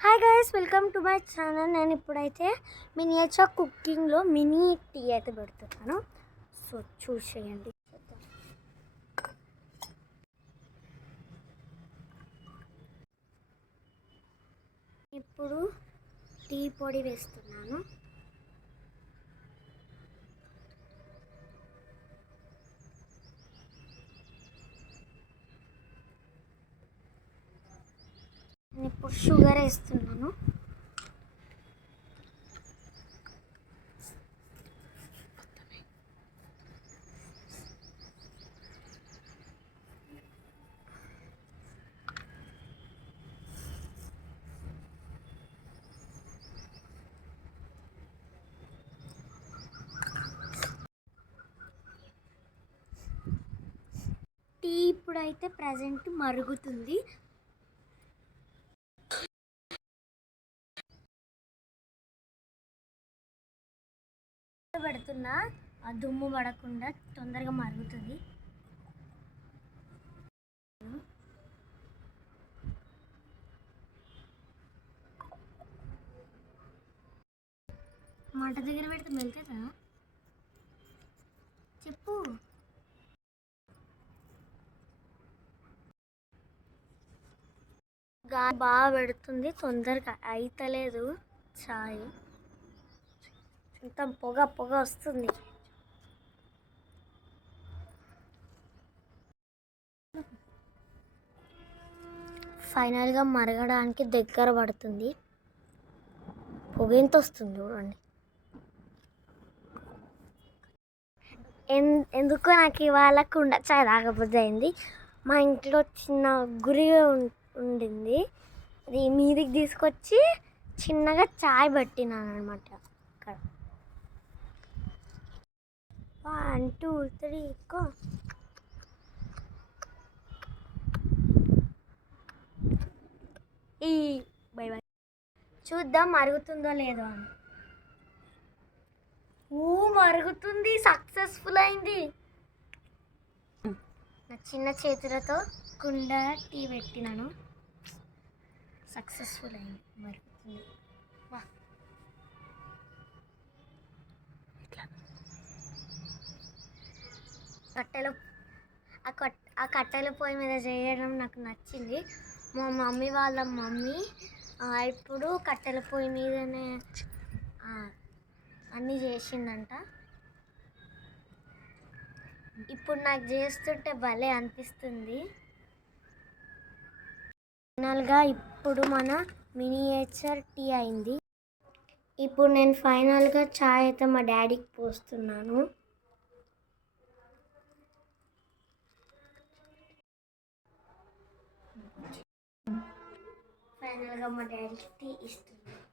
Hi guys, welcome to my channel. నేను ఇప్పుడైతే miniature కుకింగ్లో mini tea అయితే పెడుతున్నాను. సో చూసేయండి. ఇప్పుడు టీ పొడి వేస్తున్నాను. ఇప్పుడు షుగర్ వేస్తున్నాను. టీ ఇప్పుడైతే ప్రజెంట్ మరుగుతుంది. పెడుతున్నా ఆ దుమ్ము పడకుండా తొందరగా మరుగుతుంది. మంట దగ్గర పెడితే మెల్తుందా చెప్పు. గాలి బాగా పెడుతుంది, తొందరగా అయితలేదు. చాయ్ అంతా పొగ పొగ వస్తుంది. ఫైనల్గా మరగడానికి దగ్గర పడుతుంది. పొగ ఎంత వస్తుంది చూడండి. ఎందుకో నాకు ఇవాళ కుండ చాయ్ తాగబుద్ధి అయింది. మా ఇంట్లో చిన్న గురి ఉండింది, అది మీదికి తీసుకొచ్చి చిన్నగా చాయ్ పెట్టినాను అనమాట. అక్కడ 1 2 3 కో. ఈ బై బై. చూద్దాం మరుగుతుందో లేదో అని. మరుగుతుంది, సక్సెస్ఫుల్ అయింది. నా చిన్న చేతులతో కుండ టీ పెట్టినాను, సక్సెస్ఫుల్ అయింది, మరుగుతుంది. వా కట్టెలు ఆ కట్టెల పొయ్యి మీద చేయడం నాకు నచ్చింది. మా మమ్మీ వాళ్ళ మమ్మీ ఇప్పుడు కట్టెల పొయ్యి మీదనే అన్నీ చేసిందంట. ఇప్పుడు నాకు చేస్తుంటే భలే అనిపిస్తుంది. ఫైనల్గా ఇప్పుడు మన మినియేచర్ టీ అయింది. ఇప్పుడు నేను ఫైనల్గా చాయ్ అయితే మా డాడీకి పోస్తున్నాను. ఫైనల్గా మా డాడీకి టీ ఇస్తున్నాను.